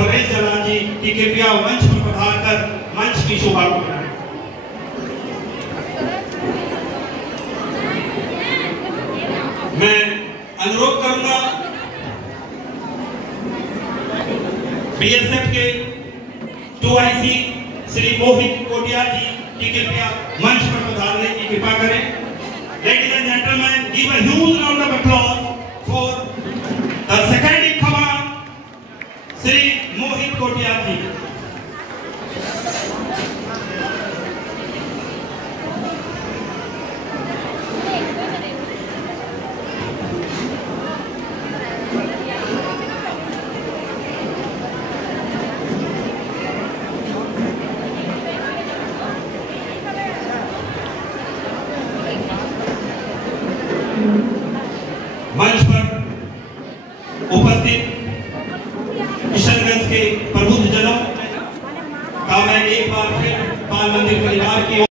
भवेश जलाल जी की कृपया मंच पर पधारकर मंच की शोभा को बढ़ाएं। मैं अनुरोध करूंगा बीएसएफ के 2IC श्री मोहित कोटियाल जी की कृपया मंच पर पधारने की कृपा करें। Ladies and gentlemen, give a huge round of applause for the second in command, Shri Mohit Kotial ji. मंच पर उपस्थित किशनगंज के